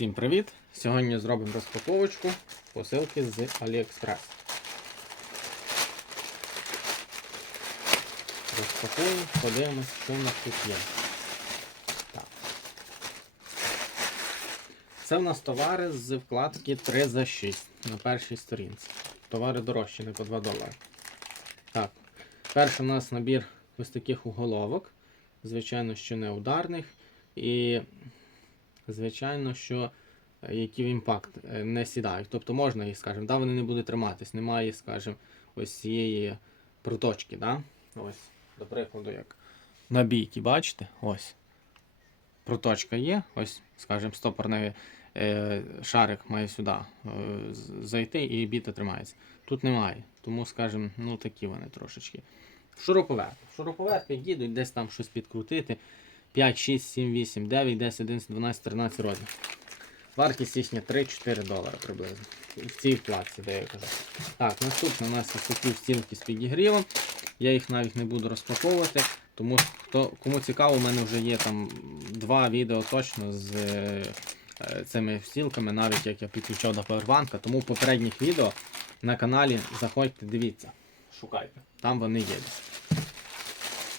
Всім привіт! Сьогодні зробимо розпаковочку посилки з AliExpress. Розпакуємо, подивимось, що в нас тут є. Так. Це в нас товари з вкладки 3 за 6 на першій сторінці. Товари дорожчі, не по 2 долари. Так. Перший у нас набір ось таких уголовок. Звичайно, що не ударних. І звичайно, що е, які в імпакт е, не сідають. Тобто можна їх, скажімо, да, вони не будуть триматись, немає, скажімо, ось цієї проточки. Да? Ось, до прикладу, як на бійки, бачите? Ось. Проточка є, ось, скажімо, стопорний е, шарик має сюди е, зайти і біта тримається. Тут немає, тому, скажімо, ну такі вони трошечки. Шуруповерт. Шуруповерт їдуть десь там щось підкрутити. 5, 6, 7, 8, 9, 10, 11, 12, 13 років. Вартість їхня 3-4 долари приблизно. В цій вкладці, де я кажу. Так, наступне у нас такі стінки з підігрівом. Я їх навіть не буду розпаковувати, тому хто, кому цікаво, у мене вже є там два відео точно з е, цими встілками, навіть як я підключав до повербанка. Тому попередніх відео на каналі заходьте, дивіться, шукайте. Там вони є.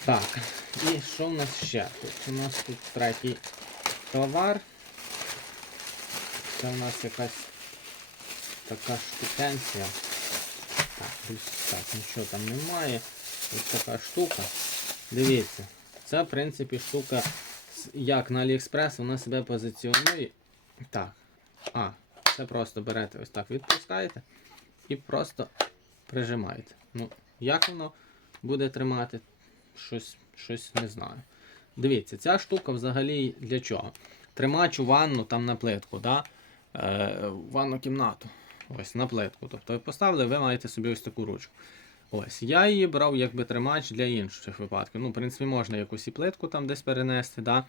Так, і що в нас ще? Тут у нас тут третій товар. Це у нас якась така штукенція. Так, так, нічого там немає. Ось така штука. Дивіться, це в принципі штука, як на AliExpress вона себе позиціонує. Так. А, це просто берете ось так, відпускаєте і просто прижимаєте. Ну, як воно буде тримати, щось, щось не знаю. Дивіться, ця штука взагалі для чого? Тримач у ванну там на плитку, да? е, ванну кімнату. Ось на плитку. Тобто ви поставили, ви маєте собі ось таку ручку. Ось, я її брав якби тримач для інших випадків. Ну, в принципі, можна якусь і плитку там десь перенести, да?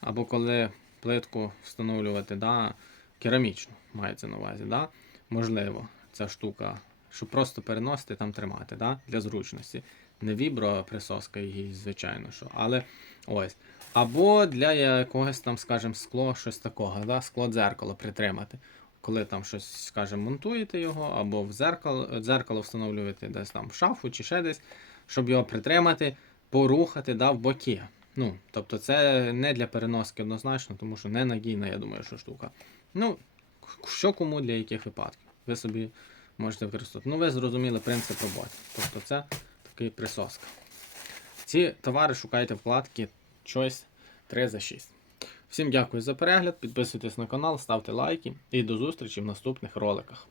або коли плитку встановлювати, да? керамічну, мається на увазі. Да? Можливо, ця штука, щоб просто переносити там тримати, да? для зручності. Не вібро присоска її, звичайно, що. Але ось. Або для якогось там, скажімо, скло, щось такого, да? скло дзеркало притримати. Коли там щось, скажімо, монтуєте його, або в дзеркало, дзеркало встановлюєте десь там в шафу чи ще десь, щоб його притримати, порухати да, в боки. Ну, тобто це не для переноски однозначно, тому що не надійна, я думаю, що штука. Ну, що кому для яких випадків. Ви собі можете використовувати. Ну, ви зрозуміли принцип роботи. Тобто це такий присоска. Ці товари шукайте вкладки Choice 3 за 6. Всім дякую за перегляд, підписуйтесь на канал, ставте лайки і до зустрічі в наступних роликах.